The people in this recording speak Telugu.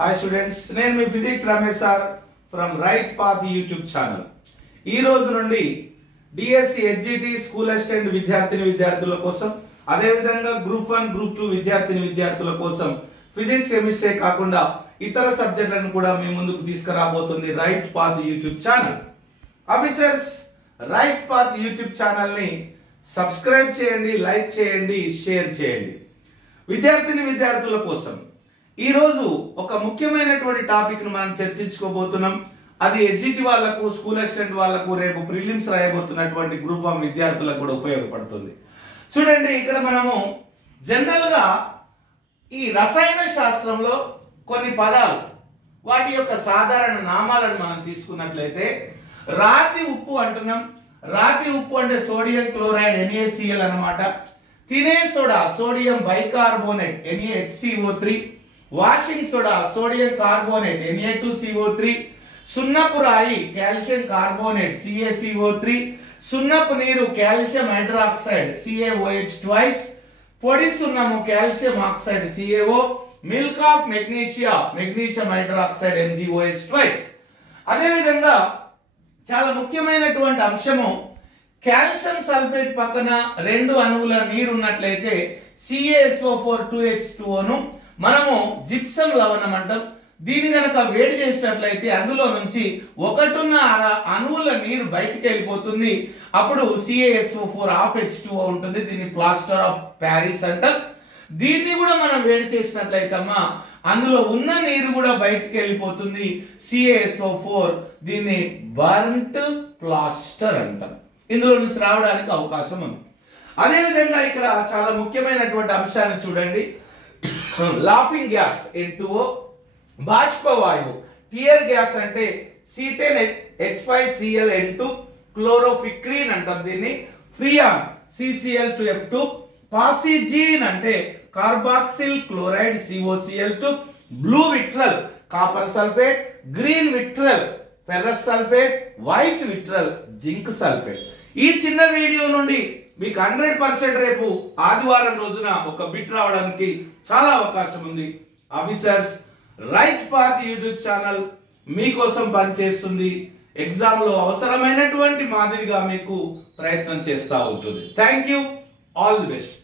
హాయ్ స్టూడెంట్స్, నేను మీ physics Ramesh sir from right path YouTube channel. ఈ రోజు నుండి డిఎస్సి హెచ్జిటి స్కూల్ అసిస్టెంట్ విద్యార్థుల కోసం, అదేవిధంగా గ్రూప్ 1 గ్రూప్ 2 విద్యార్థుల కోసం ఫిజిక్స్ కెమిస్ట్రీ కాకుండా ఇతర సబ్జెక్టులను కూడా మీ ముందుకు తీసుకురాబోతుంది right path YouTube channel. Officers, right path YouTube channel ని సబ్స్క్రైబ్ చేయండి, లైక్ చేయండి, షేర్ చేయండి. విద్యార్థుల కోసం ఈ రోజు ఒక ముఖ్యమైనటువంటి టాపిక్ ను మనం చర్చించుకోబోతున్నాం. అది హెచ్జిటి వాళ్ళకు, స్కూల్ అసిస్టెంట్ వాళ్ళకు, రేపు ప్రిలిమ్స్ రాయబోతున్నటువంటి గ్రూప్ 1 విద్యార్థులకు కూడా ఉపయోగపడుతుంది. చూడండి, ఇక్కడ మనము జనరల్ గా ఈ రసాయన శాస్త్రంలో కొన్ని పదాలు, వాటి యొక్క సాధారణ నామాలను మనం తీసుకున్నట్లయితే రాతి ఉప్పు అంటున్నాం. రాతి ఉప్పు అంటే సోడియం క్లోరైడ్ NaCl అన్నమాట. తినే soda sodium bicarbonate NaHCO3. Washing soda sodium carbonate Na2CO3. సున్నపు రాయి కాల్షియం కార్బోనేట్ CaCO3. సున్నపు నీరు కాల్షియం హైడ్రాక్సైడ్ CaOH ట్వైస్. పొడి సున్నము calcium oxide CaO. Milk of magnesium hydroxide MgOH twice. అదే విధంగా చాలా ముఖ్యమైనటువంటి అంశము, కాల్షియం సల్ఫేట్ పక్కన 2 అణువుల నీరు ఉన్నట్లయితే CaSO4 2H2O ను మనము జిప్సం లవణం అంటాం. దీన్ని గనక వేడి చేసినట్లయితే అందులో నుంచి 1.5 అణువుల నీరు బయటికి వెళ్ళిపోతుంది. అప్పుడు CaSO4 H2O ఉంటుంది. దీన్ని ప్లాస్టర్ ఆఫ్ ప్యారిస్ అంటాం. దీన్ని కూడా మనం వేడి చేసినట్లయితే అమ్మా అందులో ఉన్న నీరు కూడా బయటికి వెళ్ళిపోతుంది. CaSO4, దీన్ని బర్న్ట్ ప్లాస్టర్ అంటాం. ఇందులో నుంచి రావడానికి అవకాశం ఉంది. అదే విధంగా ఇక్కడ చాలా ముఖ్యమైనటువంటి అంశాన్ని చూడండి. లాఫింగ్ గ్యాస్ N2O, బాష్పవాయువు టియర్ గ్యాస్ అంటే C10H5Cl N2, క్లోరోఫిక్రీన్ అంటాం దీన్ని. ఫ్రియాన్ CCl2F2, పాసిజీన్ అంటే carboxyl chloride COCl2, blue vitriol copper sulphate, green vitriol ferrous sulphate, white vitriol zinc sulphate. ఈ చిన్న వీడియో నుండి మీకు 100% రేపు ఆదివారం రోజున ఒక బిట్ రావడానికి చాలా అవకాశం ఉంది. Officers, right path YouTube channel మీకోసం పనిచేస్తుంది. ఎగ్జామ్ లో అవసరమైనటువంటి మాదిరిగా మీకు ప్రయత్నం చేస్తూ ఉంటుంది. Thank you, all the best.